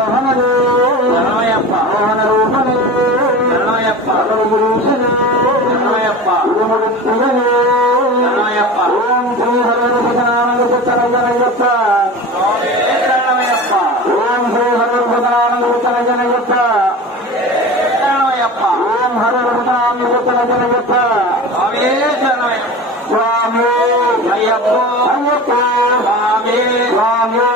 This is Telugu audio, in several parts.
వాహనలు శరణమయ్యప్ప వాహన రూపలు శరణమయ్యప్ప గురుషులు శరణమయ్యప్ప గురుముడుతులను శరణమయ్యప్ప ఓం శ్రీ హరిహరనామకు చరణయ్యప్ప శరణమయ్యప్ప ఓం శ్రీ హరిహరనామకు చరణయ్యప్ప శరణమయ్యప్ప ఓం హరిహరనామకు చరణయ్యప్ప స్వామి శరణమయ్యప్ప స్వామి అయ్యప్ప అయ్యప్ప స్వామి స్వామి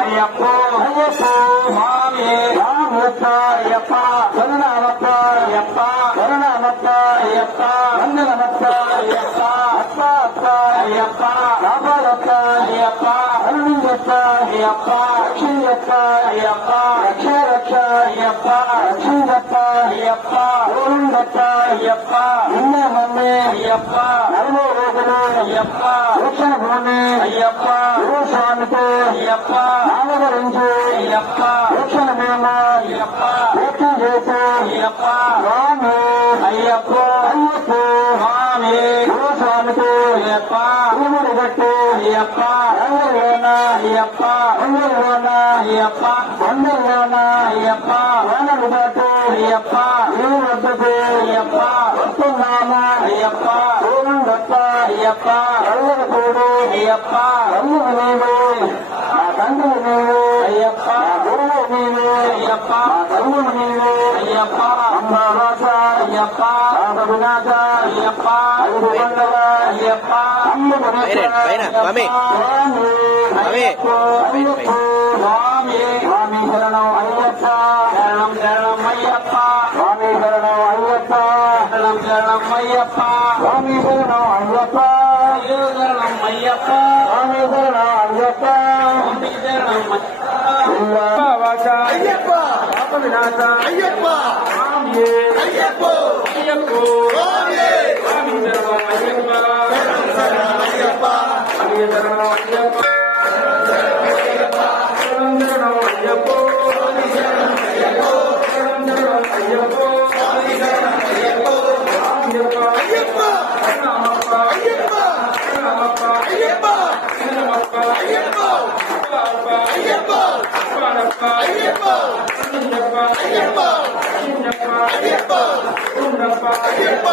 అయ్యప్ప అయ్యప్ప స్వామి రామప్ప అయ్యప్ప కరుణామప్ప అయ్యప్ప కరుణామప్ప అయ్యప్ప వందనమప్ప అయ్యప్ప అప్ప అప్ప అయ్యప్ప కాపాడప్ప అయ్యప్ప అరుణించప్ప అయ్యప్ప రక్షించప్ప అయ్యప్ప రక్ష రక్ష అయ్యప్ప రక్షించప్ప అయ్యప్ప గోవిందప్ప అయ్యప్ప నిన్న మన్నే అయ్యప్ప నలభై రోజులు అయ్యప్ప రక్షణ భూమి అయ్యప్ప స్వామితో అయ్యప్ప ఆలరించి అయ్యప్ప రక్షణ భూమ అయ్యప్ప రక్షణ చేసి అయ్యప్ప స్వామి అయ్యప్ప అయ్యప్ప స్వామి స్వామితో అయ్యప్ప భూముడి గట్టి అయ్యప్ప రంగులోన అయ్యప్ప రంగులోన అయ్యప్ప వందలోన అయ్యప్ప వానలు దాటు అయ్యప్ప నీవు వద్దకు అయ్యప్ప వస్తున్నామా అయ్యప్ప గోవిందప్ప అయ్యప్ప రంగుల తోడు అయ్యప్ప రంగులు నీవు ఆ తండ్రి నీవు అయ్యప్ప గురువు నీవు అయ్యప్ప తల్లులు నీవు అయ్యప్ప అంబారాజ అయ్యప్ప వినాథ అయ్యప్ప ఐదు పండుగ అయ్యప్ప స్వామి స్వామి శరణం అయ్యప్ప శరణం శరణం అయ్యప్ప స్వామి శరణం అయ్యప్ప శరణం శరణం అయ్యప్ప స్వామి శరణం అయ్యప్ప శరణం అయ్యప్ప స్వామి శరణం అయ్యప్ప స్వామి శరణం అయ్యప్ప పాప వినాశ అయ్యప్ప స్వామి అయ్యప్ప అయ్యప్ప స్వామి శరణం అయ్యప్ప శరణం అయ్యప్ప స్వామి శరణం అయ్యప్ప అయ్యప్ప